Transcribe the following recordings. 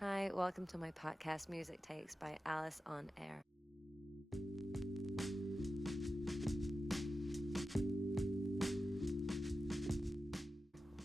Hi, welcome to my podcast, Music Takes by Alice on Air.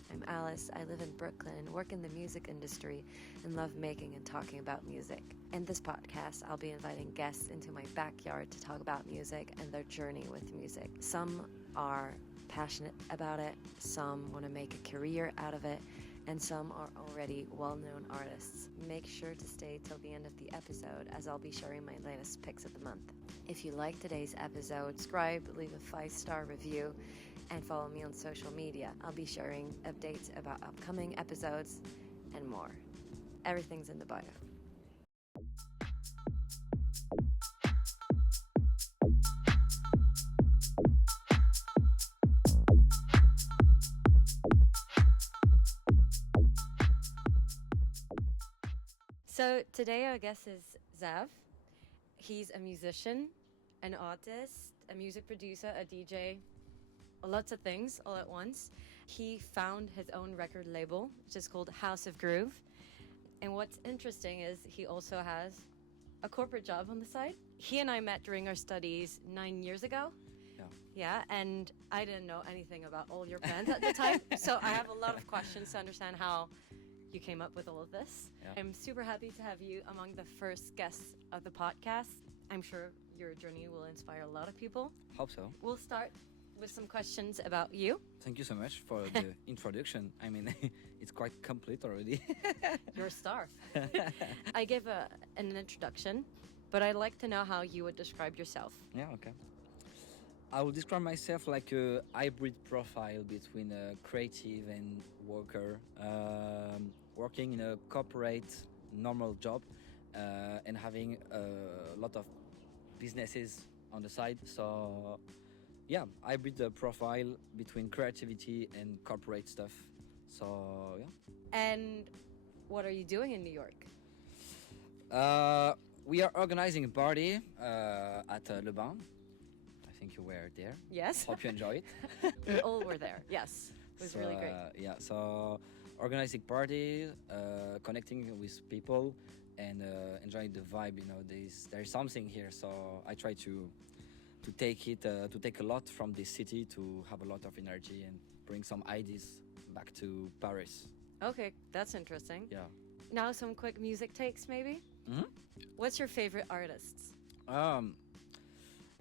I'm Alice. I live in Brooklyn, work in the music industry, and love making and talking about music. In this podcast, I'll be inviting guests into my backyard to talk about music and their journey with music. Some are passionate about it, some want to make a career out of it, and some are already well-known artists. Make sure to stay till the end of the episode, as I'll be sharing my latest picks of the month. If you like today's episode, subscribe, leave a 5-star review, and follow me on social media. I'll be sharing updates about upcoming episodes and more. Everything's in the bio. So today our guest is ZAV. He's a musician, an artist, a music producer, a DJ, lots of things all at once. He found his own record label, which is called House of Groove. And what's interesting is he also has a corporate job on the side. He and I met during our studies 9 years ago. Yeah, and I didn't know anything about all your plans at the time. So I have a lot of questions to understand how you came up with all of this. Yeah. I'm super happy to have you among the first guests of the podcast. I'm sure your journey will inspire a lot of people. Hope so. We'll start with some questions about you. Thank you so much for the introduction. I mean, it's quite complete already. You're a star. I gave an introduction, but I'd like to know how you would describe yourself. Yeah, okay. I will describe myself like a hybrid profile between a creative and worker, working in a corporate normal job and having a lot of businesses on the side. So yeah, hybrid profile between creativity and corporate stuff. So yeah. And what are you doing in New York? We are organizing a party at Le Bain. I think you were there. Yes. Hope you enjoy it. We all were there. Yes, it was really great. Yeah, so organizing parties, connecting with people, and enjoying the vibe. You know, there's something here. So I try to take a lot from this city, to have a lot of energy and bring some ideas back to Paris. Okay, that's interesting. Yeah. Now some quick music takes, maybe. Mm-hmm. What's your favorite artists?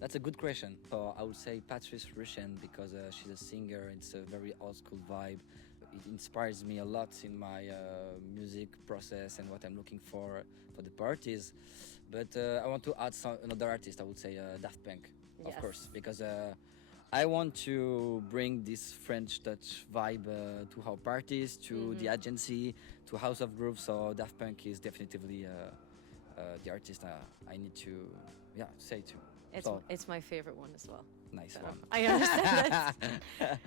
That's a good question. So I would say Patrice Rushen, because she's a singer. It's a very old school vibe. It inspires me a lot in my music process and what I'm looking for the parties. But I want to add another artist. I would say Daft Punk, Yes. of course, because I want to bring this French touch vibe to our parties, to the agency, to House of Groove. So Daft Punk is definitely the artist I need to say to. It's my favorite one as well. Nice So one. I understand that.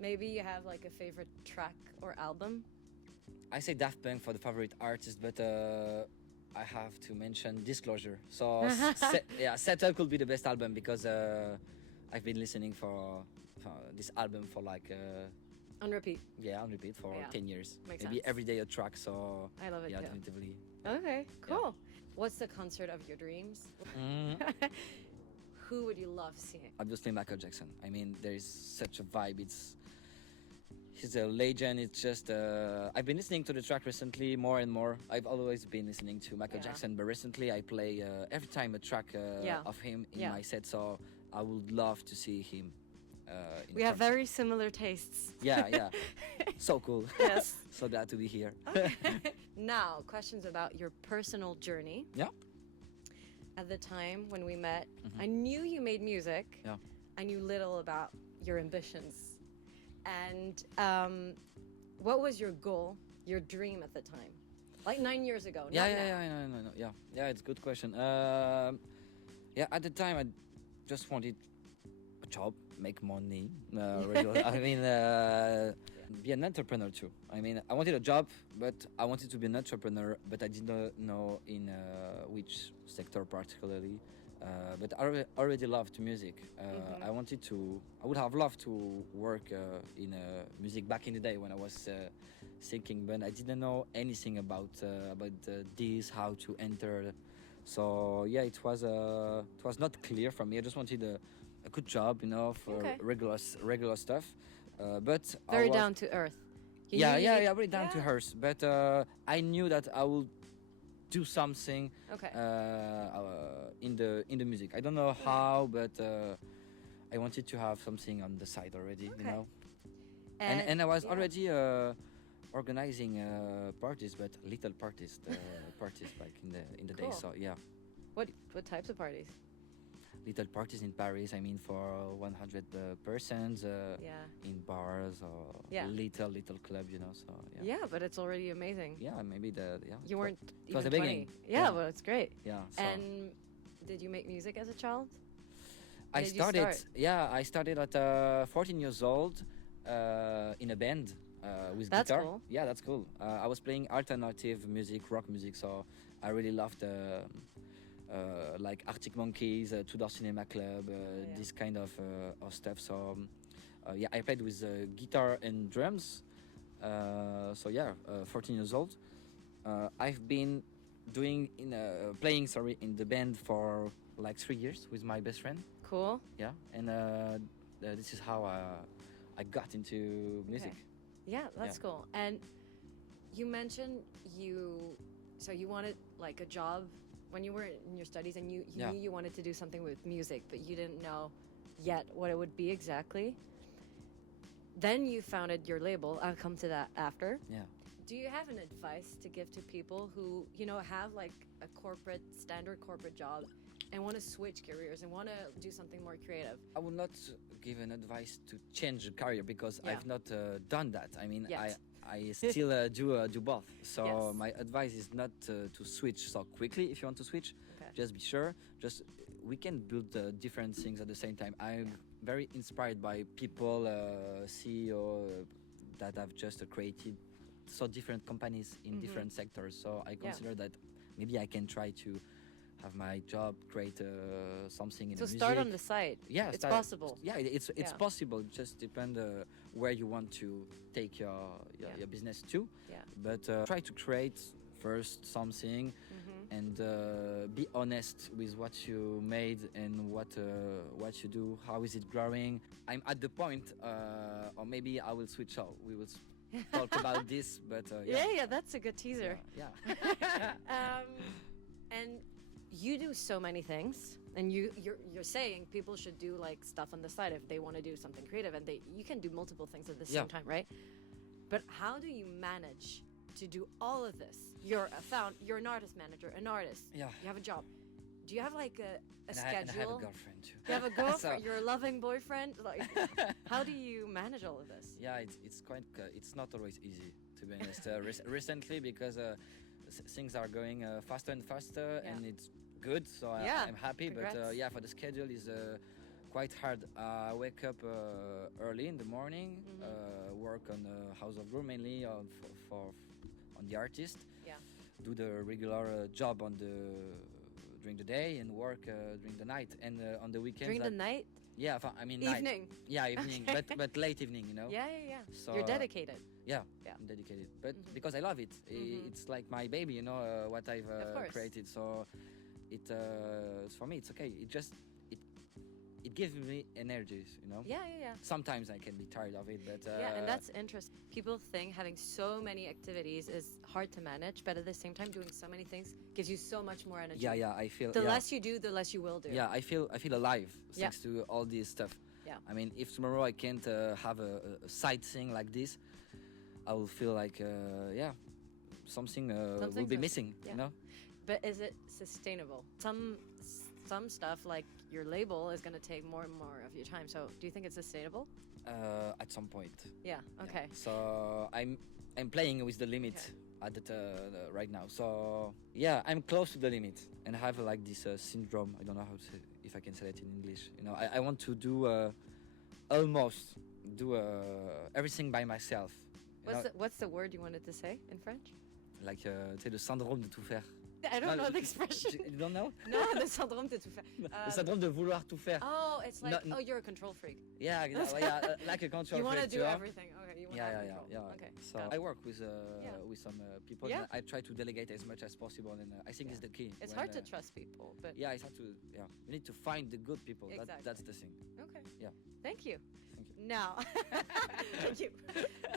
Maybe you have like a favorite track or album? I say Daft Punk for the favorite artist, but I have to mention Disclosure. So Settle could be the best album, because I've been listening for this album for like On repeat. on repeat for 10 years. Makes Maybe sense. every day a track. So I love it too. definitely. Okay, cool. What's the concert of your dreams? Who would you love seeing? Obviously Michael Jackson. I mean, there is such a vibe. He's a legend. It's just I've been listening to the track recently more and more. I've always been listening to Michael Jackson, but recently I play every time a track of him in my set. So I would love to see him. We have very similar tastes. Yeah. So cool. Yes. So glad to be here. Okay. Now, questions about your personal journey. Yeah. At the time when we met, I knew you made music. Yeah. I knew little about your ambitions. And what was your goal, your dream at the time? Like 9 years ago. Yeah, it's a good question. At the time I just wanted a job, make money. I mean, be an entrepreneur too. I mean, I wanted a job, but I wanted to be an entrepreneur, but I did not know in which sector particularly. But I already loved music. I would have loved to work in music back in the day when I was seeking, but I didn't know anything about this, how to enter. So yeah, it was not clear for me. I just wanted a good job, you know, for Okay. regular stuff. But I Very was, down to earth. You yeah, knew you yeah, need- yeah, very down to Yeah. earth. But I knew that I will do something Okay. in the music. I don't know how, but I wanted to have something on the side already, you Okay. know. And I was yeah. already organizing parties, but little parties, parties like in the day. Cool. So yeah, What types of parties? little parties in Paris. I mean, for 100 persons Yeah. in bars or Yeah. little club, you know. So yeah, Yeah, but it's already amazing. yeah, maybe You weren't it was even the 20. beginning. Yeah, Yeah. well, it's great. yeah. So And did you make music as a child? I did you started. start? Yeah, I started at 14 years old in a band with That's guitar. cool. Yeah, that's cool. I was playing alternative music, rock music, so I really loved like Arctic Monkeys, Tudor Cinema Club, yeah. this kind of stuff. So yeah, I played with guitar and drums. So yeah, 14 years old. I've been playing in the band for like 3 years with my best friend. Cool. Yeah, and this is how I got into music. Okay. Yeah, that's Yeah. cool. And you mentioned so you wanted like a job when you were in your studies, and you Yeah. knew you wanted to do something with music, but you didn't know yet what it would be exactly. Then you founded your label. I'll come to that after. Yeah. Do you have an advice to give to people who, have like a standard corporate job and want to switch careers and want to do something more creative? I will not give an advice to change a career because Yeah. I've not done that. I mean, Yet. I still do both. So Yes. my advice is not to switch so quickly. If you want to switch, Okay. just be sure. Just we can build different things at the same time. I'm very inspired by people, CEO that have just created so different companies in different sectors. So I consider that maybe I can try to have my job, create something in So the start music. on the side. Yeah, It's start- possible. Yeah, it's Yeah. possible. Just depend where you want to take your business to. Yeah. But try to create first something and be honest with what you made and what you do. How is it growing? I'm at the point, or maybe I will switch out. We will talk about this, but Yeah, that's a good teaser. yeah. And you do so many things, and you're saying people should do like stuff on the side if they want to do something creative, and you can do multiple things at the same time, right? But how do you manage to do all of this? You're an artist manager, an artist. Yeah. You have a job. Do you have like a And schedule? I have a girlfriend too. You have a girlfriend. So- You're a loving boyfriend. Like, how do you manage all of this? Yeah, it's quite. It's not always easy, to be honest. Recently, because things are going faster and faster, Yeah. and it's good. So Yeah, I'm happy. congrats. But yeah, for the schedule is quite hard. I wake up early in the morning, work on House of Brew mainly on the artist. Yeah. Do the regular job during the day and work during the night and on the weekends. During the night, Yeah, I mean night. evening. Yeah, evening, Okay. but late evening, you know. Yeah. So, You're dedicated. Yeah, Yeah. I'm dedicated, but because I love it, it's like my baby, you know, what I've Of course. created. So for me, it's okay. It gives me energies, you know. Yeah. Sometimes I can be tired of it, but Yeah, and that's interesting. People think having so many activities is hard to manage, but at the same time, doing so many things gives you so much more energy. yeah. I feel The yeah. less you do, the less you will do. Yeah, I feel alive Yeah. thanks to all this stuff. Yeah. I mean, if tomorrow I can't have a side thing like this, I will feel like something will Something's be missing. missing. Yeah. You know? But is it sustainable? Some stuff like your label is going to take more and more of your time. So do you think it's sustainable? At some point. Yeah. Okay. So I'm playing with the limit Okay. at right now. So yeah, I'm close to the limit and have like this syndrome. I don't know how to say, if I can say it in English. You know, I want to do almost do everything by myself. You know, What's the word you wanted to say in French? like c'est le syndrome de tout faire. I don't know No, the expression. You don't know? No, the syndrome de tout faire. Le syndrome de vouloir tout faire. Oh, it's like, No, you're a control freak. Yeah, like a control You want to freak, do you know? everything. Okay, you Yeah, have yeah, yeah, control. yeah. Okay. So got I it. work Yeah. with some people. Yeah. And I try to delegate as much as possible, and I think Yeah. it's the key. It's when, hard to trust people, but Yeah, it's hard to. Yeah, you need to find the good people. Exactly. That's the thing. okay. Yeah. Thank you. Thank you. Now, thank you.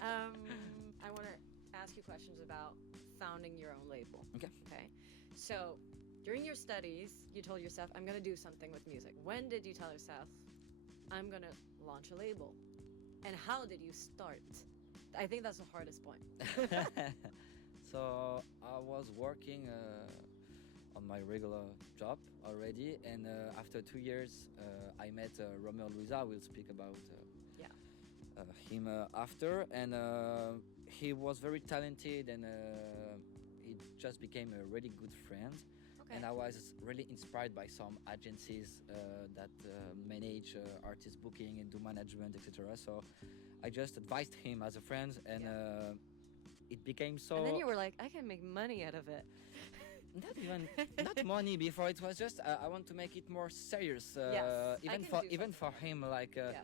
I want to ask you questions about founding your own label. Okay. Okay. So, during your studies, you told yourself, I'm going to do something with music. When did you tell yourself, I'm going to launch a label? And how did you start? I think that's the hardest point. So I was working on my regular job already, and after 2 years, I met Romeo Louisa. We'll speak about Yeah. him after, and he was very talented, and he just became a really good friend. Okay. And I was really inspired by some agencies that manage artist booking and do management, etc. So I just advised him as a friend, and it became so. And then you were like, I can make money out of it. Not even not money before. It was just I want to make it more serious. Yes, I even can for do even for something him, like Yeah.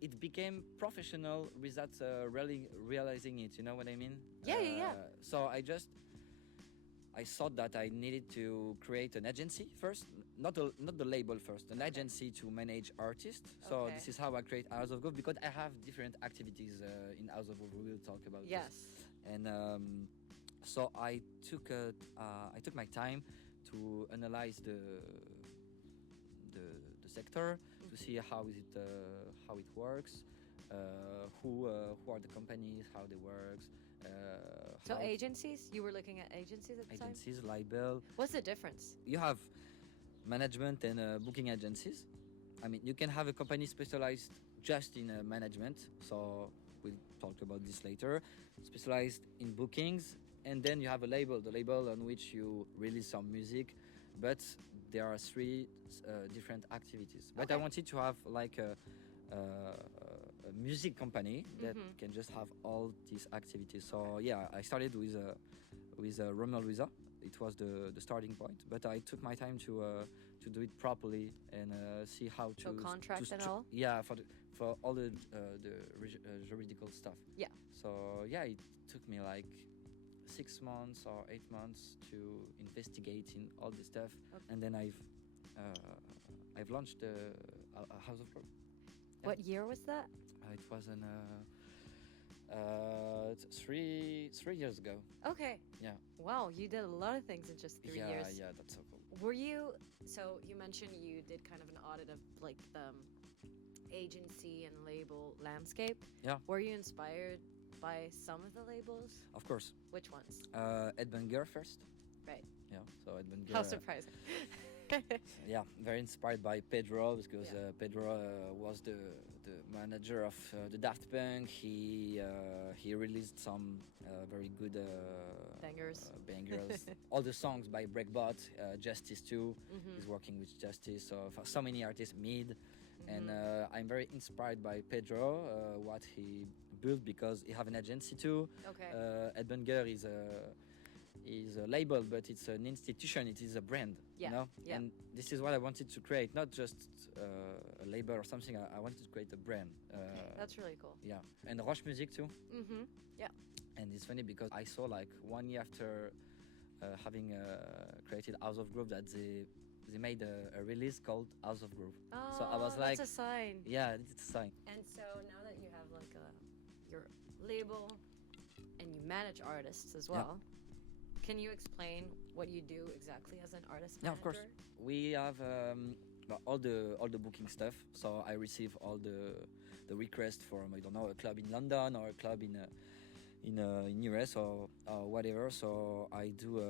it became professional without really realizing it. You know what I mean? Yeah. So I thought that I needed to create an agency first, not the label first, an agency to manage artists. So Okay. this is how I create House of Groove, because I have different activities in House of Groove. We will talk about Yes. this. And so I took my time to analyze the sector, to see how it works, who are the companies, how they work. So how agencies? You were looking at agencies at the time? agencies, label. What's the difference? You have management and booking agencies. I mean, you can have a company specialized just in management. So we'll talk about this later. Specialized in bookings, and then you have a label, the label on which you release some music. But there are three different activities. But I Okay. wanted to have like a music company that can just have all these activities. So yeah, I started with Romeo Louisa. It was the starting point, but I took my time to do it properly and see how to So contract and all? Yeah, for all the juridical stuff. Yeah. So yeah, it took me like 6 months or 8 months to investigate in all this stuff, Okay. and then I've launched a House of Groove. What year was that? It was in 3 years ago. Okay. Yeah. Wow, you did a lot of things in just 3 yeah, years. yeah, that's so cool. Were you, so you mentioned you did kind of an audit of like the agency and label landscape. Yeah. Were you inspired by some of the labels? Of course. Which ones? Ed Banger first. Right. Yeah. So Ed Banger. How surprising. Yeah, very inspired by Pedro, because Yeah. Pedro was the manager of the Daft Punk. He released some very good Bangers. bangers. All the songs by Breakbot, Justice too. Mm-hmm. He's working with Justice. So for so many artists, Mid, and Mm-hmm. I'm very inspired by Pedro, what he built, because he have an agency too. Okay. Ed Banger is a label, but it's an institution. It is a brand. Yeah, You know? yeah. And this is what I wanted to create, not just a label or something. I wanted to create a brand. Okay, that's really cool. Yeah, and Roche Music too. Mm-hmm. Yeah. And it's funny because I saw like 1 year after having created House of Groove that they made a release called House of Groove. Oh, So I was like, that's a sign. yeah, it's a sign. And so now that you have like your label and you manage artists as well, can you explain what you do exactly as an artist Yeah, manager? of course. We have all the booking stuff. So I receive all the requests from, I don't know, a club in London or a club in US or whatever. So I do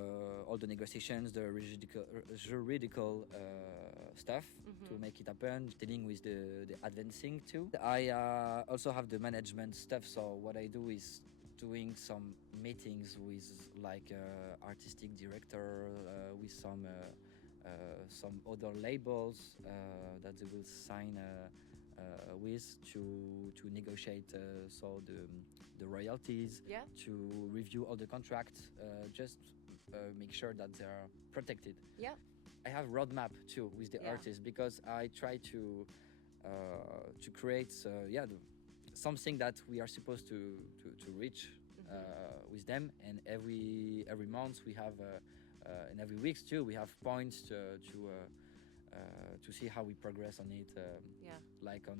all the negotiations, the juridical stuff to make it happen, dealing with the advancing too. I also have the management stuff. So what I do is doing some meetings with like artistic director, with some other labels that they will sign with to negotiate so the royalties, Yeah. to review all the contracts, just make sure that they are protected. Yeah. I have roadmap too with the Yeah. artists, because I try to create something that we are supposed to reach with them, and every month we have and every week too we have points to see how we progress on it, like on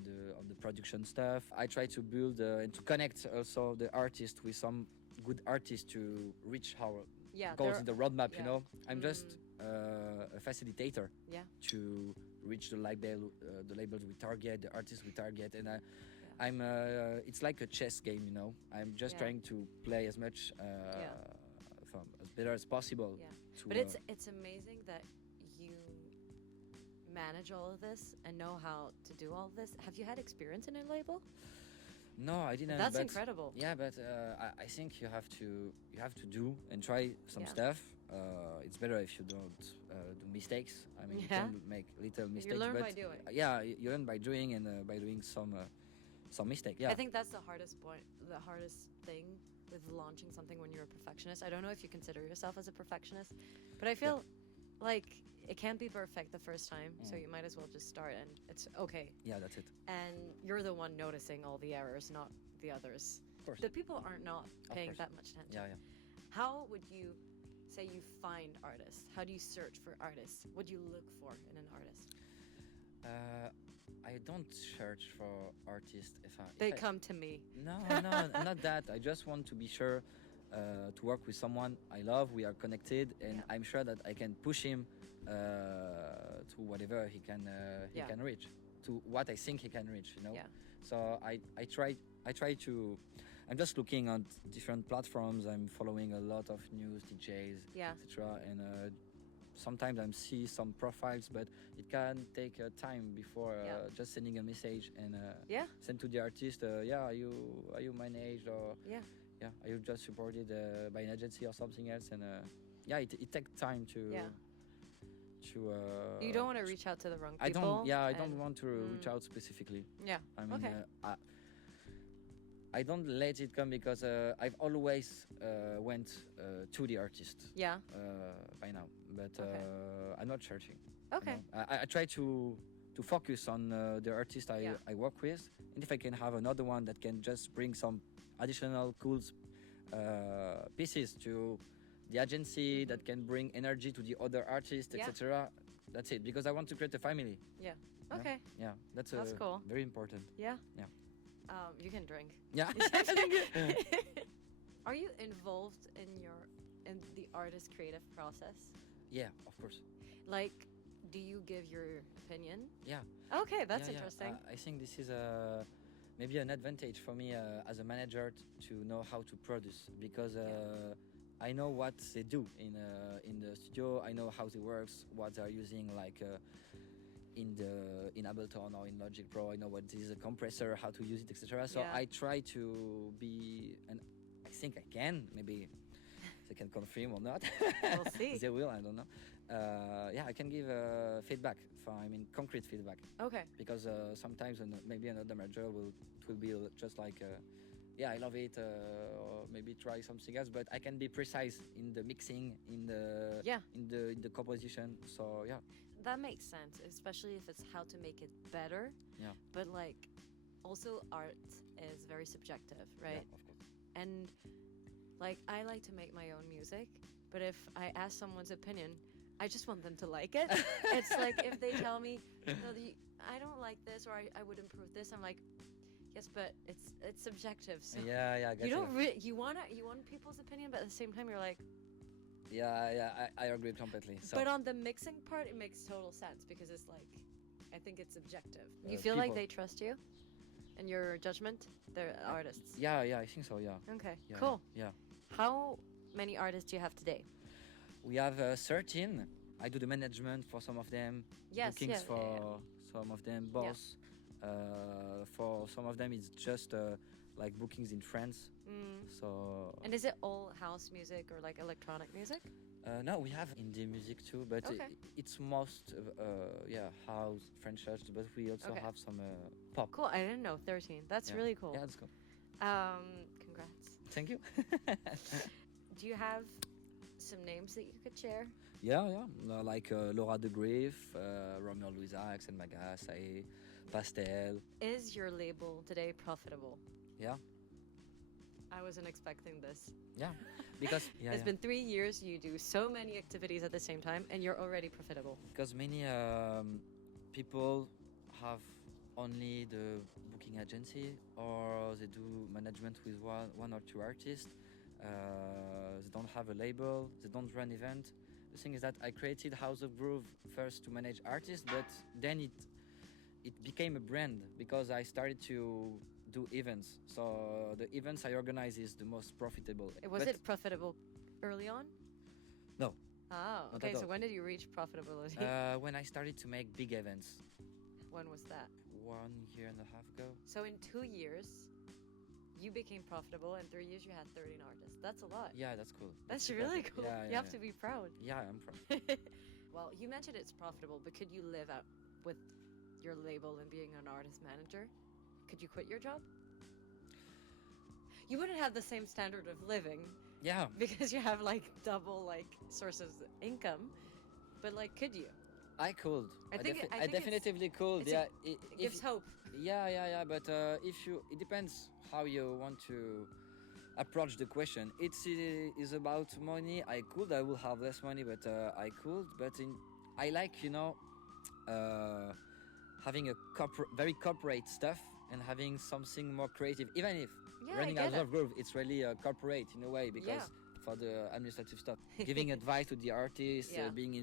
the production stuff. I try to build and to connect also the artist with some good artists to reach our goals in the roadmap. You know, I'm just a facilitator to reach the labels we target, the artists we target, and I'm it's like a chess game. You know, I'm just trying to play as much as better as possible. But it's amazing that you manage all of this and know how to do all of this. Have you had experience in a label? No, I didn't. That's incredible. Yeah, but I think you have to do and try some stuff. It's better if you don't do mistakes. I mean, you can make little mistakes. You learn but by doing. Yeah, you learn by doing and by doing some mistake. Yeah. I think that's the hardest point, the hardest thing with launching something when you're a perfectionist. I don't know if you consider yourself as a perfectionist, but I feel like it can't be perfect the first time, so you might as well just start and it's okay. Yeah, that's it. And you're the one noticing all the errors, not the others. Of course. The people are not paying that much attention. Yeah. How would you say you find artists? How do you search for artists? What do you look for in an artist? I don't search for artists. They come to me. No, not that. I just want to be sure to work with someone I love. We are connected, and I'm sure that I can push him to whatever he can reach, to what I think he can reach. You know. Yeah. So I try to. I'm just looking on different platforms. I'm following a lot of news, DJs, etc. And sometimes I see some profiles, but it can take time before just sending a message and send to the artist. Are you managed or are you just supported by an agency or something else? And it takes time to. Yeah. You don't want to reach out to the wrong people. I don't want to reach out specifically. Yeah. I mean, I don't let it come because I've always went to the artist. Yeah. By now, but I'm not searching. Okay. You know? I try to focus on the artist I work with, and if I can have another one that can just bring some additional cool pieces to the agency that can bring energy to the other artists, etc. That's it, because I want to create a family. Yeah. Okay. Yeah, that's cool. Very important. Yeah. Yeah. You can drink. Yeah. Are you involved in the artist creative process? Yeah, of course. Like, do you give your opinion? Yeah. Okay, that's interesting. I think this is maybe an advantage for me as a manager to know how to produce, because I know what they do in the studio. I know how it works, what they're using, like in Ableton or in Logic Pro. I know what is a compressor, how to use it, etc. So I try to be, and I think I can. Maybe they can confirm or not. We'll see. They will. I don't know. I can give feedback. Concrete feedback. Okay. Because sometimes maybe another manager will be just like. I love it, or maybe try something else. But I can be precise in the mixing, in the composition. So yeah. That makes sense, especially if it's how to make it better. Yeah. But like, also art is very subjective, right? Yeah, of course. And like, I like to make my own music, but if I ask someone's opinion, I just want them to like it. It's like if they tell me, no, I don't like this, or I would improve this. I'm like, yes, but it's subjective. So I get you don't you want people's opinion, but at the same time you're like. I agree completely. So. But on the mixing part, it makes total sense because it's like, I think it's subjective. You feel like they trust you and your judgment? They're artists. Yeah, I think so, yeah. Okay, yeah, cool. Yeah. How many artists do you have today? We have 13. I do the management for some of them. Yes, bookings for some of them, boss. Yeah. For some of them, it's just like bookings in France. So. And is it all house music or like electronic music? No, we have indie music too, but it's most house, French touch, but we also have some pop. Cool, I didn't know 13. That's really cool. Yeah, that's cool. Congrats. Thank you. Do you have some names that you could share? Yeah. Like Laura de Grief, Romeo Louisa, Axel Magas, Pastel. Is your label today profitable? Yeah, I wasn't expecting this. yeah, because It's been 3 years, you do so many activities at the same time, and you're already profitable. because many people have only the booking agency, or they do management with one or two artists. They don't have a label, they don't run event. The thing is that I created House of Groove first to manage artists, but then it became a brand because I started to do events. So the events I organize is the most profitable. Was But it profitable early on? no, Oh, not okay. at So all. when did you reach profitability? When I started to make big events, When was that? 1.5 years ago. So in 2 years, you became profitable. In 3 years, you had 13 artists. That's a lot. Yeah, that's cool. That's really cool. Yeah, You yeah, have yeah. to be proud. Yeah, I'm proud. Well, you mentioned it's profitable, but could you live out with your label and being an artist manager? Could you quit your job? You wouldn't have the same standard of living Yeah, because you have like double like sources of income, but like, could you? I could. I think I it's- definitely could. it's a- Yeah, It gives hope. yeah. But if you, it depends how you want to approach the question. Is about money. I will have less money, but I could. But I like having a very corporate stuff and having something more creative. Even if Yeah, I running get House it. of Groove, it's really corporate in a way because for the administrative stuff, giving advice to the artists, Yeah. being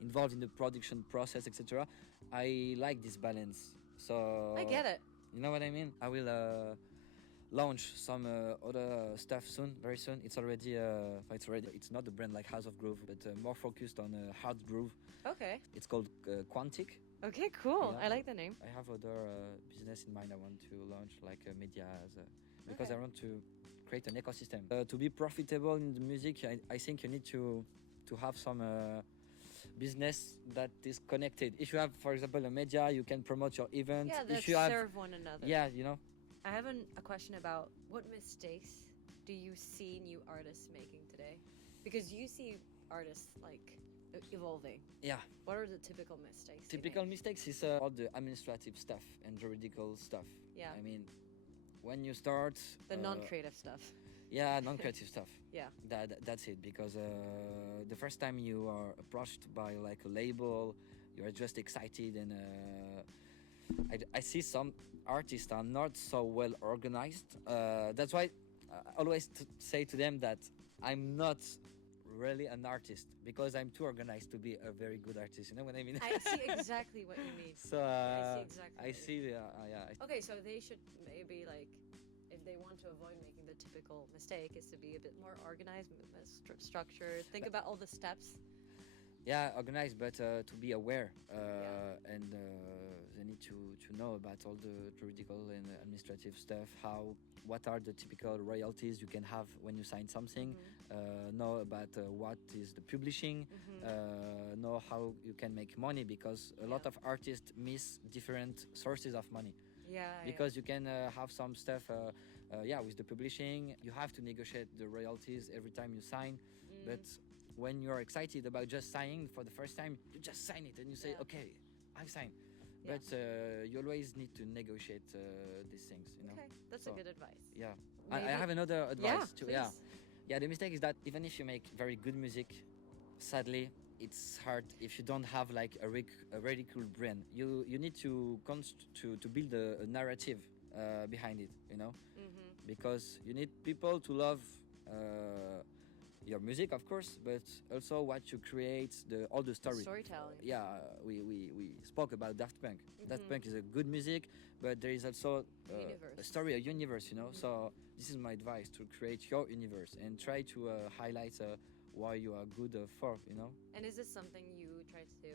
involved in the production process, etc. I like this balance. So I get it. You know what I mean? I will launch some other stuff soon, very soon. It's already. It's not a brand like House of Groove, but more focused on hard groove. Okay. It's called Quantic. Okay, cool. Yeah. I like the name. I have other business in mind I want to launch, like medias, because Okay. I want to create an ecosystem. To be profitable in the music, I think you need to have some business that is connected. If you have, for example, a media, you can promote your event. Yeah, that if you have, serve one another. yeah, I have a question about what mistakes do you see new artists making today? Because you see artists like evolving. yeah. What are the typical mistakes? they Typical make? mistakes is all the administrative stuff and juridical stuff. Yeah. I mean, when you start The non-creative stuff. yeah, non-creative stuff. Yeah. That's it. Because the first time you are approached by like a label, you are just excited, and I see some artists are not so well organized. That's why I always say to them that I'm not really an artist because I'm too organized to be a very good artist. You know what I mean? I see exactly what you mean. So I see exactly I what you see. Yeah. Okay, so they should maybe like, if they want to avoid making the typical mistake, is to be a bit more organized, structured. Think about all the steps. Yeah, organized, but to be aware, Yeah. and they need to know about all the juridical and administrative stuff. What are the typical royalties you can have when you sign something? Know about what is the publishing. Know how you can make money, because a lot Yeah. of artists miss different sources of money. Yeah. Because you can have some stuff, with the publishing. You have to negotiate the royalties every time you sign, but when you're excited about just signing for the first time, you just sign it and you say, Yeah. okay, I sign. Yeah. But you always need to negotiate these things, Okay, that's So, a good advice. Yeah. I Maybe- have another advice too. Yeah. please. Yeah, the mistake is that even if you make very good music, sadly, it's hard if you don't have like a really cool brand. You need to to build a narrative behind it, because you need people to love your music, of course, but also what you create, all the story. Storytelling. Yeah, we spoke about Daft Punk. Daft Punk is a good music, but there is also Universe. a story, a universe, So this is my advice: to create your universe and try to highlight why you are good for, And is this something you try to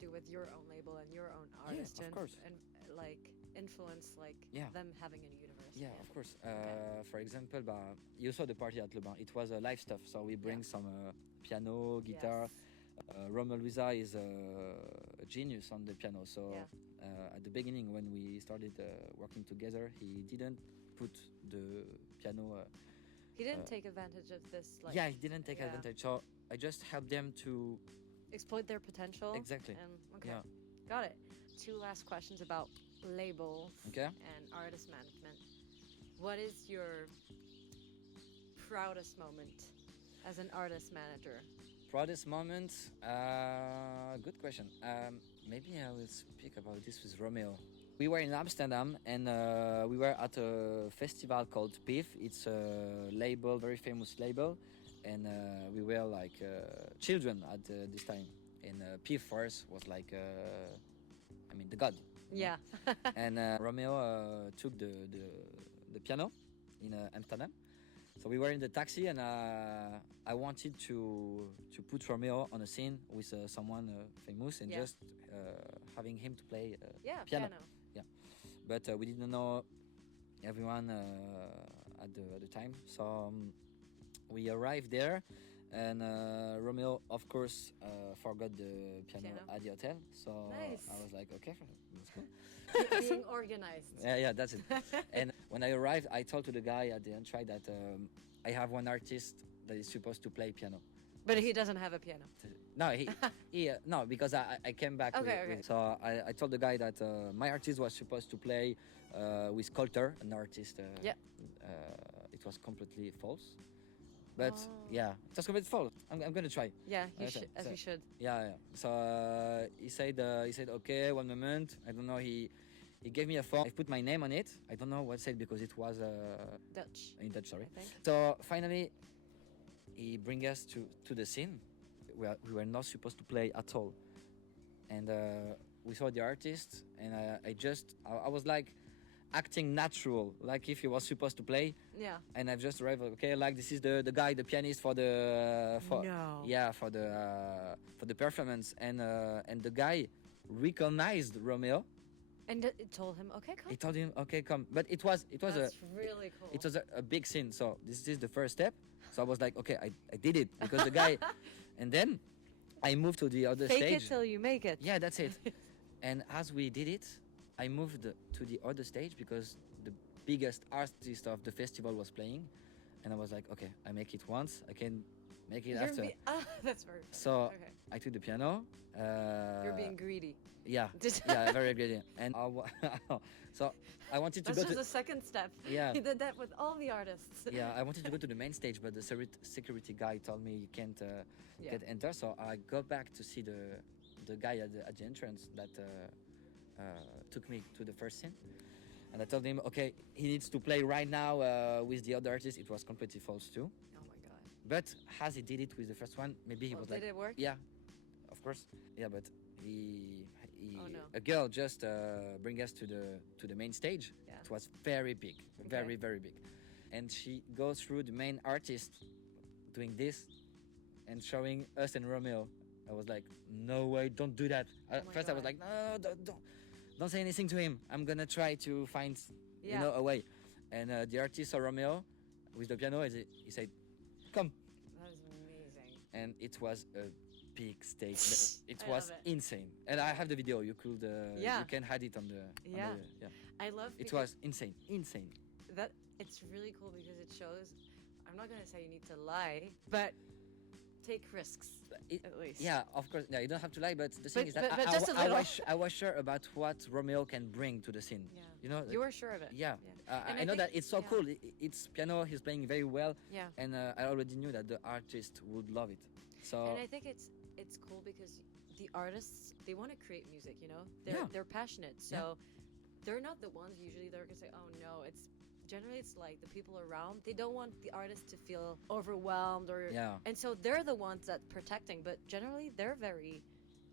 do with your own label and your own artist? of course. And like influence Yeah. them having a universe. Yeah, of course. For example, you saw the party at Le Bain. It was live stuff, so we bring some piano, guitar. Yes. Romeo Louisa is a genius on the piano. So Yeah. at the beginning, when we started working together, he didn't put the piano. He didn't take advantage of this. Like, He didn't take yeah. advantage. So I just helped them to. exploit their potential. Exactly. And okay, Yeah. got it. 2 last questions about labels Okay. and artist management, what is your proudest moment as an artist manager? Proudest moment? Good question. Maybe I will speak about this with Romeo. We were in Amsterdam and we were at a festival called PIF. It's a label, very famous label, and we were like children at this time. And PIF for us was like, I mean, the god. Yeah. And Romeo took the piano in Amsterdam. So we were in the taxi, and I wanted to put Romeo on a scene with someone famous and Yeah. just having him to play Yeah, piano. piano. Yeah, but we didn't know everyone at the time. So we arrived there, and Romeo, of course, forgot the piano Piano. at the hotel. So Nice. I was like, okay, let's go. Being organized. Yeah, that's it. And when I arrived, I told to the guy at the entry that I have one artist that is supposed to play piano. But he doesn't have a piano. No, no, because I came back. Okay, with, okay. So I told the guy that my artist was supposed to play with Coulter, an artist. Yeah. It was completely false. But Oh. yeah, it was completely false. I'm gonna try. Yeah, you Okay, should, as so- you should. Yeah. So he said okay, one moment. I don't know. He gave me a phone. I put my name on it. I don't know what it said because it was Dutch, in Dutch. Sorry. I think. So finally, he bring us to the scene. We were not supposed to play at all, and we saw the artist, and I was like acting natural, like if he was supposed to play, Yeah. and I've just arrived. Okay, like this is the guy, the pianist for the No. yeah for the performance, and the guy recognized Romeo. And it told him, okay, come. He told him, okay, come. But it was That's really cool. it was a big scene. So this is the first step. So I was like, okay, I did it because the guy, and then I moved to the other Fake stage. it till you make it. Yeah, that's it. And as we did it, I moved to the other stage because the biggest artist of the festival was playing, and I was like, okay, I make it once, I can make it after. That's very funny. So Okay. I took the piano. You're being greedy. Yeah, yeah, very greedy. And so I wanted to That's go just to the second step. Yeah. He did that with all the artists. yeah, I wanted to go to the main stage, but the security guy told me you can't Yeah. get enter. So I go back to see the guy at the entrance that took me to the first scene, and I told him, okay, he needs to play right now with the other artist. It was completely false too, Oh my god. but as he did it with the first one, maybe he Well, was did like, it work? yeah, of course, yeah, but he Oh, no. a girl just bring us to the main stage. Yeah. It was very big, very big, and she goes through the main artist doing this and showing us and Romeo. I was like, no way, don't do that. At my first I was God. like, no, don't say anything to him. I'm gonna try to find Yeah. a way. And the artist saw Romeo with the piano. He said, come, That was amazing. and it was a big stage. It I was love it. insane, and I have the video. You could Yeah. you can hide it on the Yeah. yeah. I love It because was insane. that it's really cool because it shows. I'm not gonna say you need to lie, but take risks at least. Yeah, of course. Yeah, you don't have to lie, but the thing is that but just a little. I was sure about what Romeo can bring to the scene. Yeah. You know, You were sure of it. yeah. And I I know that think- it's so yeah. cool. It's piano. He's playing very well, Yeah. and I already knew that the artist would love it. So And I think it's cool because the artists, they want to create music, you know? They're passionate. So they're not the ones usually that are going to say, "Oh no." It's generally it's like the people around. They don't want the artist to feel overwhelmed or yeah, and so they're the ones that protecting, but generally they're very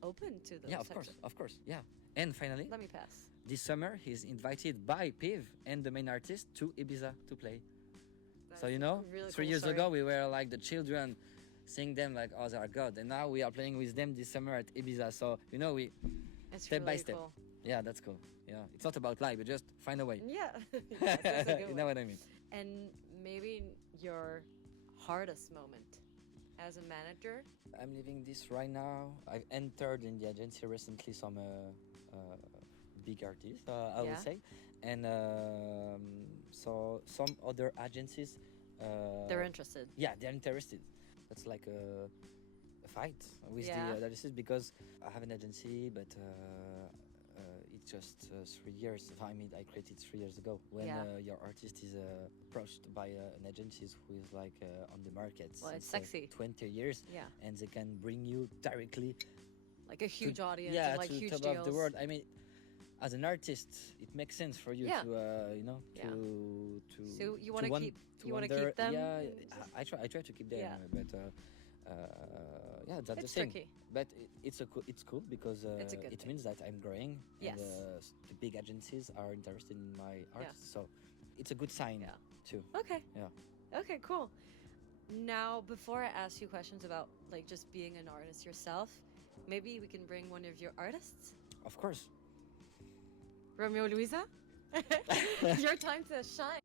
open to those yeah, of types course, yeah. And finally, Let me pass. this summer he's invited by Piv and the main artist to Ibiza to play. That's So you know, a really 3 cool years story. ago we were like the children, seeing them like, oh, they are God, and now we are playing with them this summer at Ibiza. So you know, we It's step by really step. cool. yeah, that's cool. Yeah, it's not about lie, but just find a way. Yeah. Yes, that's a good You know one. what I mean? And maybe your hardest moment as a manager. I'm living this right now. I've entered in the agency recently some big artists, I Yeah. would say, and so some other agencies. They're interested. Yeah, they're interested. That's like a fight with Yeah. the agencies because I have an agency, but just 3 years. I mean, I created 3 years ago. When Yeah. your artist is approached by an agency who is like on the market Well, it's since sexy. 20 years, Yeah. and they can bring you directly Like a huge audience yeah, and like to the huge top deals. of the world. I mean, as an artist, it makes sense for you Yeah. to Yeah. to So you to want to want- keep to you want to wonder- keep them? Yeah, I try to keep them, Yeah. but yeah, that's It's the thing. tricky. But it's cool because It's a good it thing. means that I'm growing, Yes. and the big agencies are interested in my art. So it's a good sign Yeah. too. Okay. Yeah. Okay, cool. Now, before I ask you questions about like just being an artist yourself, maybe we can bring one of your artists, Of course. Romeo Louisa. Your time to shine.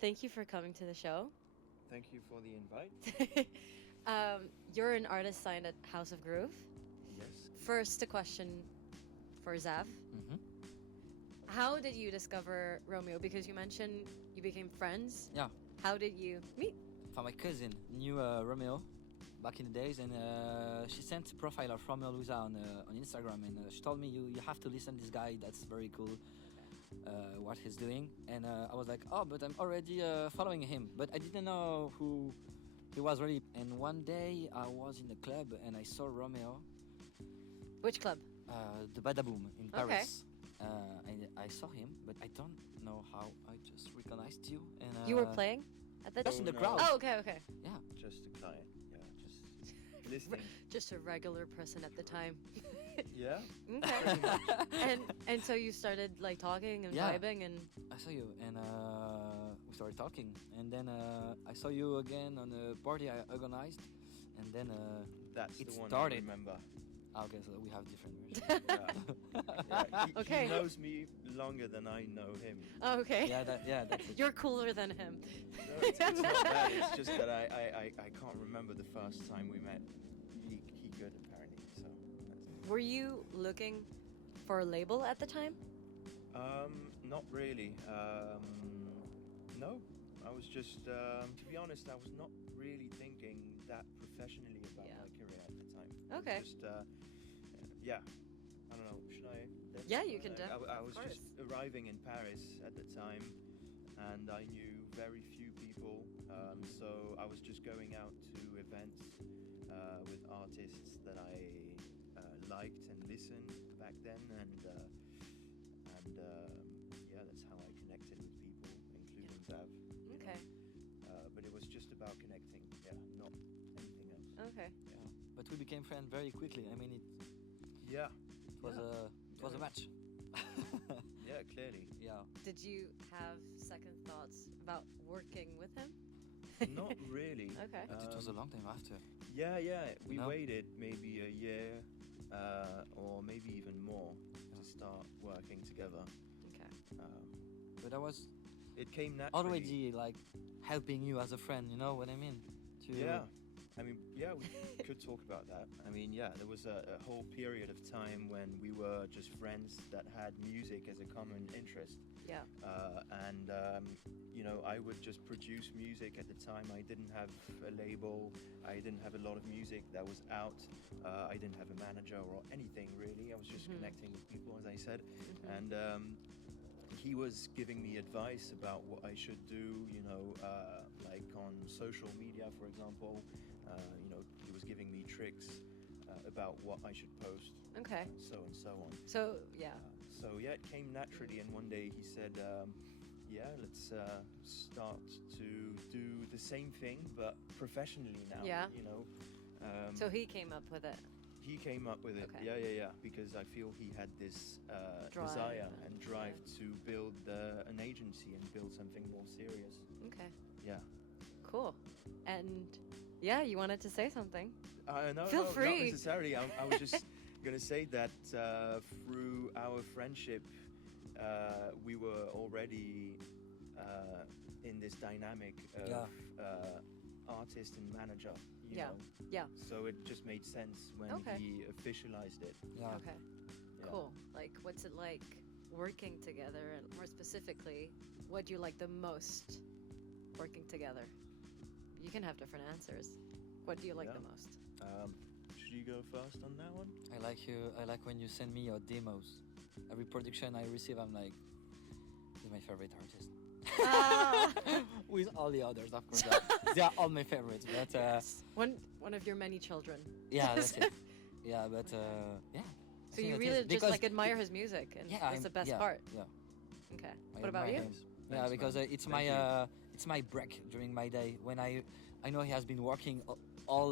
Thank you for coming to the show. Thank you for the invite. You're an artist signed at House of Groove. Yes. First, a question for Zav. Hmm. How did you discover Romeo? Because you mentioned you became friends. Yeah. How did you meet? My cousin knew Romeo back in the days, and she sent a profile of Romeo Louisa on Instagram, and she told me you have to listen to this guy. That's very cool. What he's doing, and I was like, oh, but I'm already following him, but I didn't know who he was really. And one day I was in the club and I saw Romeo, Which club? the Badaboom in Okay. Paris, and I saw him, but I don't know how. I just recognized you, and You were playing at the Just time? in the no. crowd. Oh, okay, okay. Yeah, Just a client. Yeah, just listening. Just a regular person at the time. Yeah. Okay. and so you started like talking and Yeah. vibing and I saw you, and we started talking, and then I saw you again on a party I organized, and then That's It the one started. I remember. okay, so we have different versions. Yeah. Okay. He knows me longer than I know him. Oh, okay. yeah, that's it. You're cooler than him. No, it's not that. It's just that I can't remember the first time we met. He could apparently. So. Were you looking for a label at the time? Not really. No, I was just, to be honest, I was not really thinking that professionally about Yeah. my career at the time. Okay. Just, yeah. I don't know. Should I? Yeah, you can I of was course. just arriving in Paris at the time, and I knew very few people. So I was just going out to events with artists that I liked and listened back then, and yeah, that's how I connected with people, including Zav. you Okay. know. But it was just about connecting, yeah, not anything else. Okay. Yeah. But we became friends very quickly. I mean, Yeah, it was a match. yeah, clearly. Yeah. Did you have second thoughts about working with him? Not really. Okay. But it was a long time after. Yeah, we No? waited maybe a year or maybe even more to start working together. Okay. Um, But I was it came naturally. already like helping you as a friend. You know what I mean? To Yeah, I mean, yeah, we could talk about that. I mean, yeah, there was a whole period of time when we were just friends that had music as a common interest. Yeah. And you know, I would just produce music at the time. I didn't have a label. I didn't have a lot of music that was out. I didn't have a manager or anything really. I was just Mhm. connecting with people, as I said. Mhm. And he was giving me advice about what I should do, you know, like on social media, for example. You know, he was giving me tricks about what I should post, Okay. so and so on. So yeah. So yeah, it came naturally, and one day he said, "Yeah, let's start to do the same thing, but professionally now." Yeah. You know. So he came up with it. He came up with it. Okay. Yeah. Because I feel he had this Drive desire and- and drive to build an agency and build something more serious. Okay. Yeah. Cool. And yeah, you wanted to say something. No, Feel no, free. not necessarily. I was just gonna say that through our friendship, we were already in this dynamic of artist and manager. You Yeah. know? Yeah. So it just made sense when Okay. he officialized it. Yeah. Okay. Yeah. Cool. Like, what's it like working together? And more specifically, what do you like the most working together? You can have different answers. What do you like Yeah. the most? Should you go first on that one? I like you. I like when you send me your demos. Every production I receive, I'm like, he's my favorite artist. Ah. With all the others, of course, they are all my favorites. But One of your many children. yeah, that's it. Yeah, but yeah. I So think you that really is- just because like admire his music, and yeah, that's the best yeah, part. Yeah. Okay. I What about admire you? him. Thanks, Yeah, because man. it's Thank it's my break during my day when I know he has been working all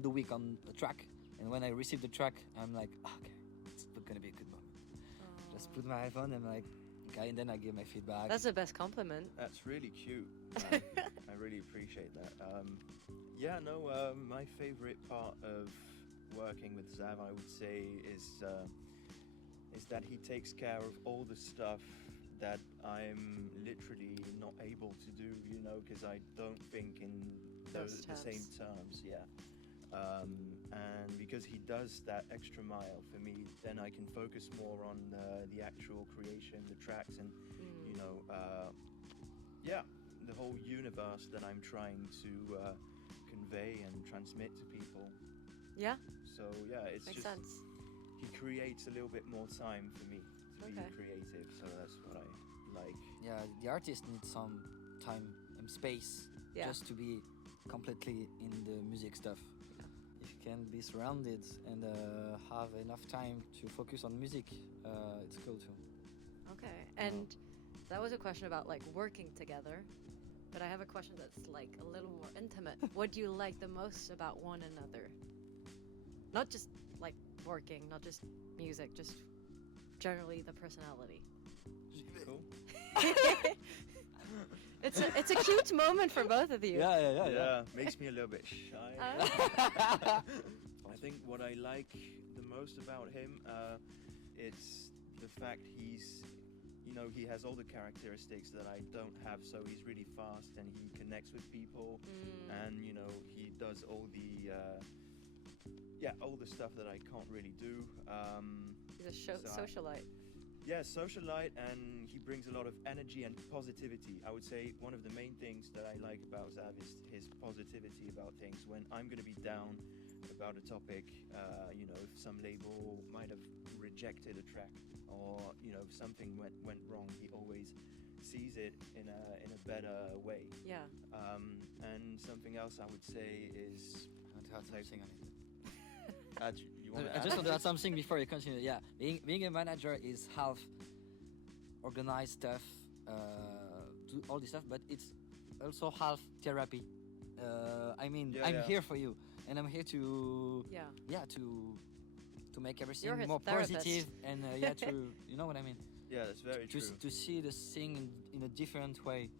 the week on a track, and when I receive the track, I'm like, okay, it's gonna be a good moment. Just put my iPhone and like, okay, and then I give my feedback. That's the best compliment. That's really cute. I really appreciate that. Yeah, no, my favorite part of working with Zav, I would say, is that he takes care of all the stuff that I'm literally not able to do, you know, because I don't think in Those the same terms, yeah. And because he does that extra mile for me, then I can focus more on the actual creation, the tracks, and you know, yeah, the whole universe that I'm trying to convey and transmit to people. Yeah, So yeah, it's makes just sense. he creates a little bit more time for me to Okay. be creative. So that's what I like. Yeah, the artist needs some time and space Yeah. just to be completely in the music stuff. If you can be surrounded and have enough time to focus on music, it's cool too. Okay. And that was a question about like working together, but I have a question that's like a little more intimate. What do you like the most about one another? Not just like working, not just music, just generally the personality. Cool. It's a cute moment for both of you. Yeah, makes me a little bit shy. I think what I like the most about him, it's the fact he has all the characteristics that I don't have. So he's really fast and he connects with people, and he does all the all the stuff that I can't really do. He's a socialite. Yeah, socialite, and he brings a lot of energy and positivity. I would say one of the main things that I like about Zav is his positivity about things. When I'm going to be down about a topic, if some label might have rejected a track, or if something went wrong, he always sees it in a better way. Yeah. And something else I would say is I want to add something on it. you want to I just want to add something before you continue. Yeah, being a manager is half organized stuff, do all this stuff, but it's also half therapy. I'm here for you, and I'm here to to make everything You're his more therapist. positive and to you know what I mean. Yeah, that's very true. To see the thing in a different way.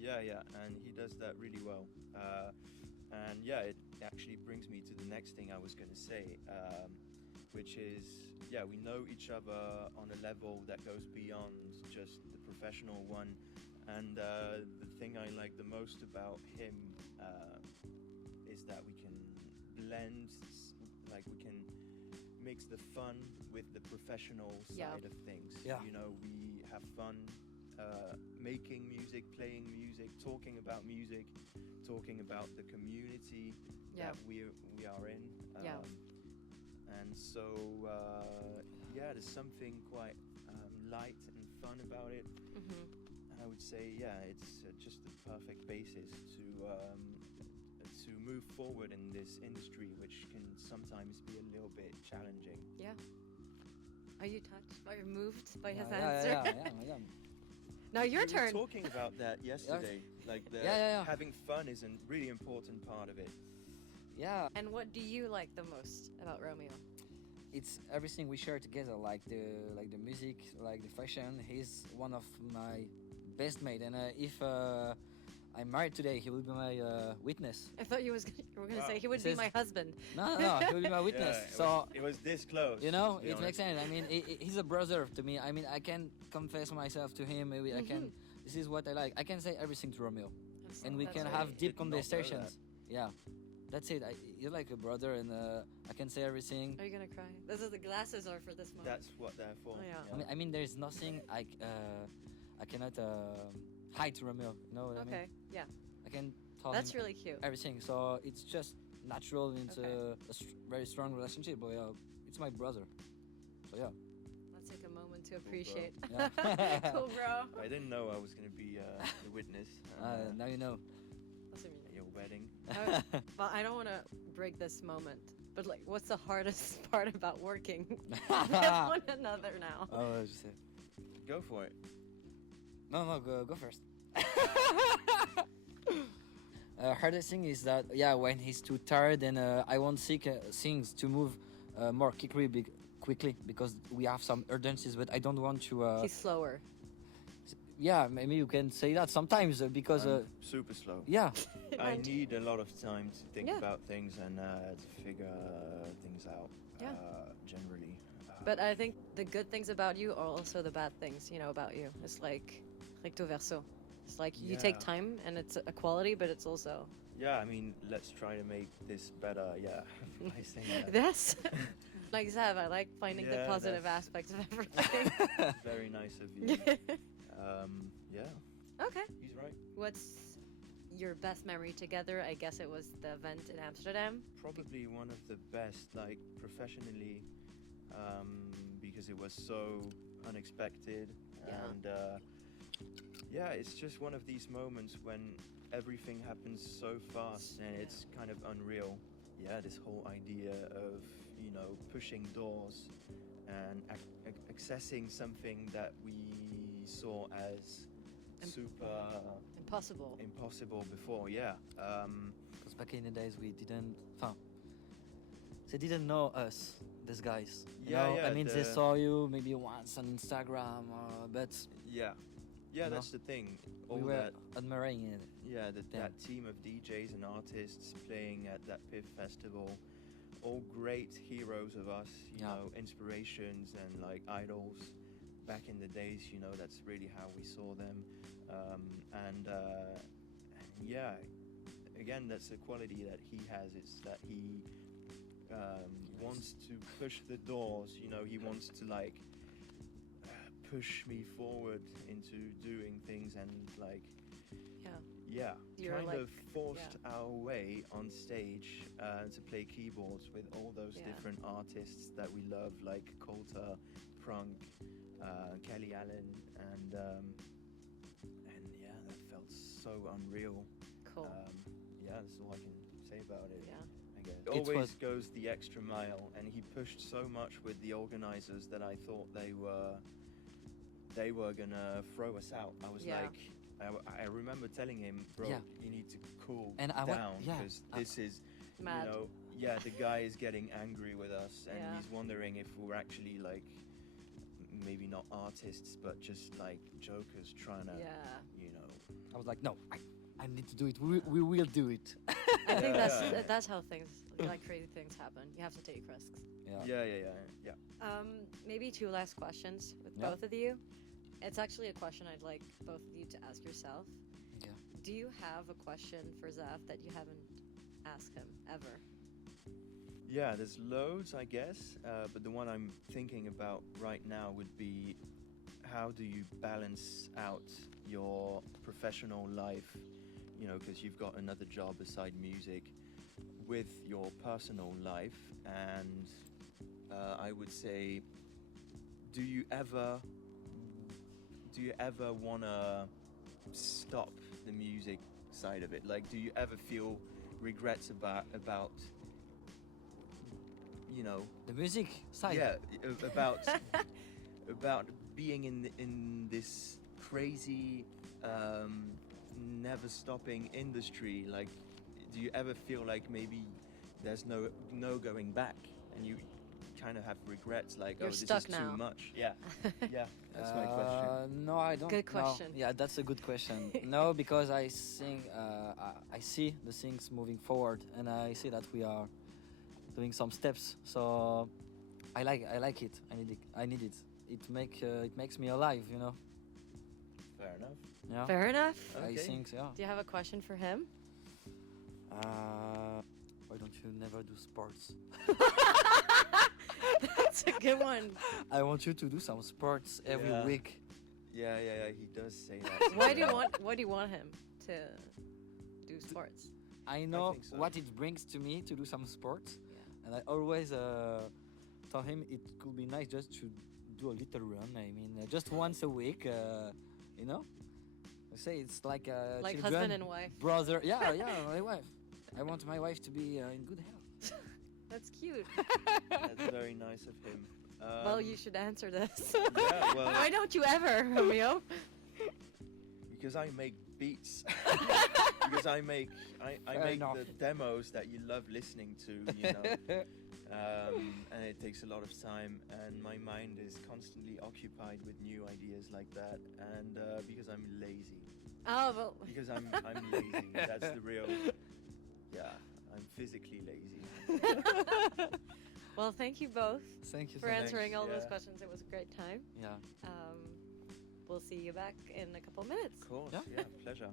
Yeah, and he does that really well. And yeah, it actually brings me to the next thing I was going to say, which is, we know each other on a level that goes beyond just the professional one. And the thing I like the most about him is that we can blend, like we can mix the fun with the professional side of things. Yeah. We have fun making music, playing music, talking about music, talking about the community that we are in. And so, there's something quite light and fun about it. Mm-hmm. And I would say, it's just the perfect basis to move forward in this industry, which can sometimes be a little bit challenging. Yeah. Are you touched? Are you moved by his Yeah, answer? yeah. Now your We were turn. talking about that yesterday. Like having fun is a really important part of it. Yeah. And what do you like the most about Romeo? It's everything we share together, like the music, like the fashion. He's one of my best mate, and if I'm married today, he will be my witness. I thought you were gonna say he would It be says- my husband. No, he will be my witness. Yeah, it was this close. You know, to be it honest. makes sense. I mean, he's a brother to me. I mean, I can confess myself to him. Maybe I can. This is what I like. I can say everything to Romeo, and we That's can right. have I deep did not know conversations. Yeah, that's it. You're like a brother, and I can say everything. Are you gonna cry? Those are the glasses are for this moment. That's what they're for. Oh, yeah. I mean, there's nothing I cannot hide to Romeo. You know what I mean? Okay. Yeah. I can tell That's him really cute. everything. So it's just natural into Okay. very strong relationship. But it's my brother. So yeah. Let's take a moment to bro. appreciate. Yeah. Cool, bro. I didn't know I was going to be the witness Now you know. What's it mean? at your wedding. Well, I don't want to break this moment, but like, what's the hardest part about working with one another now? Oh, je sais. Go for it. No, go first. Hardest thing is that when he's too tired and I want things to move more quickly because we have some urgencies, but I don't want to. He's slower. Yeah, maybe you can say that sometimes because I'm super slow. yeah, I And- need a lot of time to think Yeah. about things and to figure things out. Yeah. Generally. But I think the good things about you are also the bad things, about you. It's like recto verso. It's like you take Yeah. time and it's a quality, but it's also Yeah, I mean, let's try to make this better. Yeah, by saying that. this. Like Zav, I like finding the Yeah, positive that's- aspects of everything. Very nice of you. Yeah, Okay. he's right. What's your best memory together? I guess it was the event in Amsterdam. Probably one of the best, like professionally, because it was so unexpected. Yeah. And yeah, it's just one of these moments when everything happens so fast and Yeah. it's kind of unreal. Yeah, this whole idea of, pushing doors and accessing something that we saw as Im- super Impossible. impossible before. Yeah. because back in the days we didn't. They didn't know us, these guys. You Yeah, know? yeah, I mean, they the- saw you maybe once on Instagram, but Yeah. Yeah, You know? that's the thing. All we were that, admiring it. yeah, them. that team of DJs and artists playing at that PIF festival, all great heroes of us, Yeah. inspirations and like idols. Back in the days, that's really how we saw them. And yeah, again, that's the quality that he has. It's that he wants to push the doors. He wants to like push me forward into doing things and like Yeah. You're kind like- of forced our way on stage to play keyboards with all those Yeah. different artists that we love, like Coulter, Prunk, Kelly Allen, and yeah, that felt so unreal. Cool. Yeah, that's all I can say about it. Yeah. I guess. It Always was- goes the extra mile, and he pushed so much with the organizers that I thought they were gonna throw us out. I was Yeah. like, I remember telling him, bro, Yeah. you need to cool And I down want- yeah, because I- this is, Mad. yeah, the guy is getting angry with us, and Yeah. he's wondering if we're actually like maybe not artists, but just like jokers trying to, Yeah. I was like, no, I need to do it. We will do it. I think Yeah. that's how things like crazy things happen. You have to take risks. Yeah. yeah. Maybe two last questions with Yeah. both of you. It's actually a question I'd like both of you to ask yourself. Okay. Do you have a question for Zav that you haven't asked him ever? Yeah, there's loads, I guess, but the one I'm thinking about right now would be, how do you balance out your professional life, because you've got another job beside music, with your personal life, and I would say, do you ever want to stop the music side of it? Like, do you ever feel regrets about The music side. yeah, about being in this crazy, never stopping industry? Like, do you ever feel like maybe there's no going back, and you kind of have regrets, like, You're oh, this stuck is now. too much? Yeah, yeah, that's my question. No, I don't. Good no. question. Yeah, that's a good question. No, because I think I see the things moving forward, and I see that we are doing some steps. So I like it. I need it. It makes me alive. Fair enough. Yeah. Fair enough. I Okay. think so. Yeah. Do you have a question for him? Why don't you never do sports? That's a good one. I want you to do some sports every Yeah. week. Yeah, he does say that. Why do you want him to do sports? I know think so. what it brings to me to do some sports, Yeah. and I always told him it could be nice just to do a little run. I mean, just once a week. You know, I say it's like Like children, husband and wife. brother. Yeah, yeah, my wife. I want my wife to be in good health. That's cute. That's very nice of him. Well, you should answer this. Yeah, well, Why don't you ever, Romeo? because I make beats. Because I make Fair enough. the demos that you love listening to, you know. And it takes a lot of time, and my mind is constantly occupied with new ideas like that. And because I'm lazy, Oh, well. because I'm lazy. That's the real. Yeah, I'm physically lazy. Well, thank you both Thank you for so much. answering all those Yeah. questions. It was a great time. Yeah. We'll see you back in a couple minutes. Of course, Yeah. yeah, pleasure.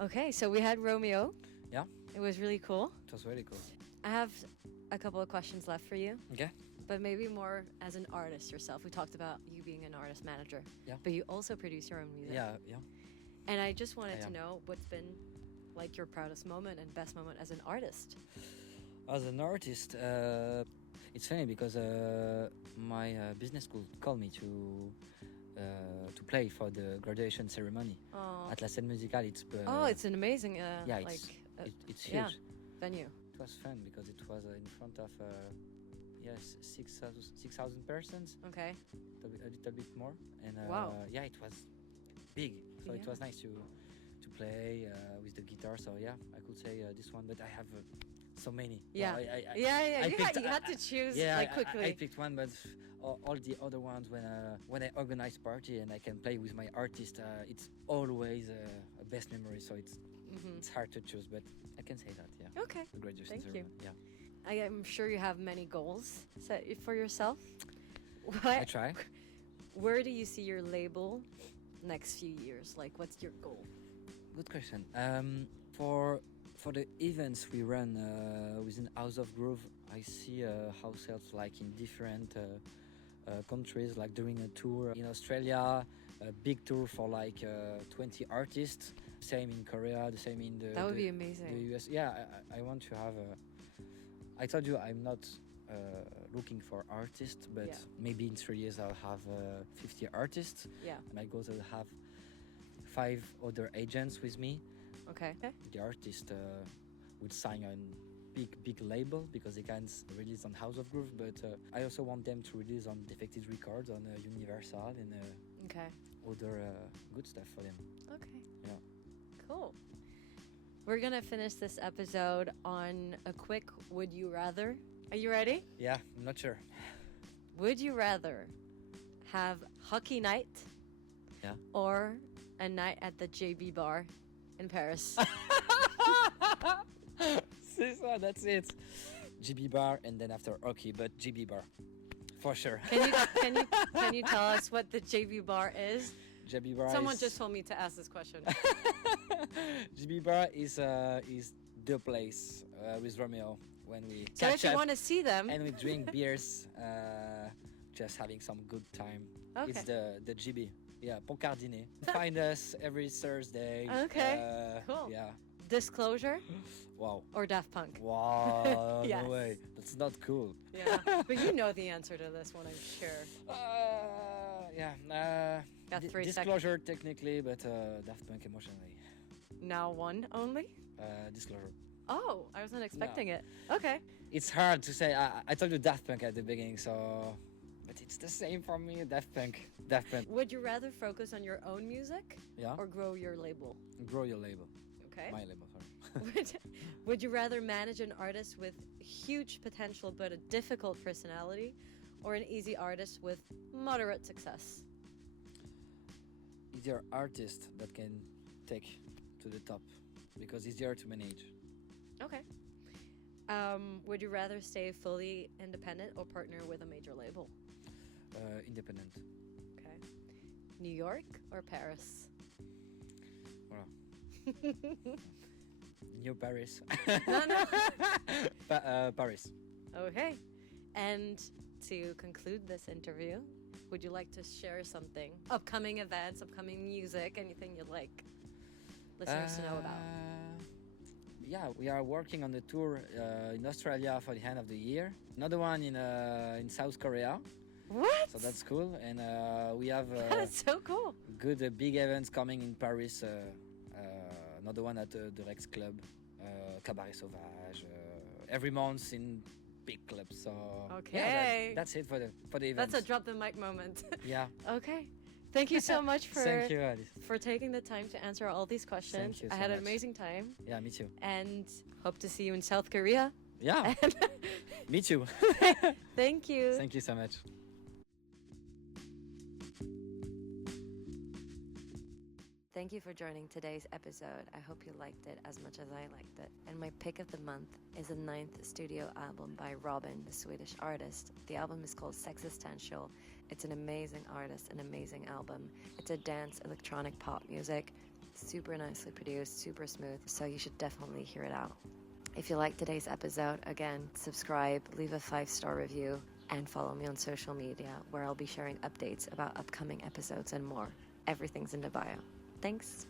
Okay, so we had Romeo. Yeah. It was really cool. It was really cool. I have a couple of questions left for you, Okay. but maybe more as an artist yourself. We talked about you being an artist manager, Yeah. but you also produce your own music. Yeah, yeah. And I just wanted I to am. know what's been like your proudest moment and best moment as an artist. As an artist, it's funny because my business school called me to play for the graduation ceremony Oh, at la scène musicale. It's it's an amazing yeah, like it's yeah. huge. venue. It was fun because it was in front of yes 6,000 persons, Okay. a little bit more, and Wow. yeah, it was big. So it Yeah. was nice to play with the guitar. So yeah, I could say this one, but I have so many. Yeah. So I Yeah, yeah. I You had picked- to choose yeah, like I quickly. picked one, but all the other ones, when I organize party and I can play with my artist, it's always a best memory. So Mhm. it's hard to choose, but I can say that. Yeah, Okay. the graduation Thank you. ceremony. Yeah, I am sure you have many goals set for yourself. I What? try. Where do you see your label next few years? Like, what's your goal? Good question. For the events we run within House of Groove, I see ourselves like in different countries, like doing a tour in Australia, a big tour for like 20 artists. Same in Korea, the same in That would be the amazing. US. Yeah, I want to have a. I told you I'm not looking for artists, but Yeah. maybe in 3 years I'll have 50 artists. Yeah. My goal is to have 5 other agents with me. Okay. The artist would sign on big label because they can't release on House of Groove, but I also want them to release on Defected Records, on Universal, and Okay. other good stuff for them. Okay. Yeah. Cool. We're gonna finish this episode on a quick would you rather. Are you ready? Yeah, I'm not sure. Would you rather have hockey night Yeah. or a night at the JB bar in Paris? See, so that's it. GB bar and then after hockey, but GB bar for sure. Can you tell us what the JB bar is? GB bar. Someone is, just told me to ask this question. GB bar is the place with Romeo when we So catch if you up want to see them, and we drink beers, just having some good time. okay. It's the GB. Yeah, Pontcardinet. Find us every Thursday. Okay, cool. Yeah. Disclosure Wow. or Daft Punk? Wow. Yes. No way. That's not cool. Yeah, but you know the answer to this one, I'm sure. Yeah. Got 3 seconds. disclosure technically, but Daft Punk emotionally. Now one only? Disclosure. Oh, I wasn't expecting it. Okay. It's hard to say. I told you Daft Punk at the beginning, so. But it's the same for me. Daft Punk. Daft Punk. Would you rather focus on your own music Yeah. or grow your label? Grow your label. Okay. My label. Sorry. Would you rather manage an artist with huge potential but a difficult personality or an easy artist with moderate success? Easier artist that can take to the top because easier to manage. Okay. Would you rather stay fully independent or partner with a major label? Independent. Okay. New York or Paris? Voilà. New Paris. No. Paris. Okay. And to conclude this interview, would you like to share something? Upcoming events, upcoming music, anything you'd like listeners to know about? Yeah, we are working on the tour in Australia for the end of the year. Another one in South Korea. What? So that's cool. And we have That's so cool. good big events coming in Paris. Another one at the Rex Club, Cabaret Sauvage. Every month in big clubs. So Okay. yeah, that's it for the events. That's a drop the mic moment. Yeah. Okay. Thank you so much Thank you, Alice. for taking the time to answer all these questions. Thank you I so had an much. amazing time Yeah, me too. and hope to see you in South Korea. Yeah, me too. Thank you. Thank you so much. Thank you for joining today's episode. I hope you liked it as much as I liked it. And my pick of the month is the 9th studio album by Robin, the Swedish artist. The album is called Sexistential. It's an amazing artist, an amazing album. It's a dance electronic pop music, super nicely produced, super smooth, so you should definitely hear it out. If you liked today's episode, again, subscribe, leave a 5-star review, and follow me on social media where I'll be sharing updates about upcoming episodes and more. Everything's in the bio. Thanks.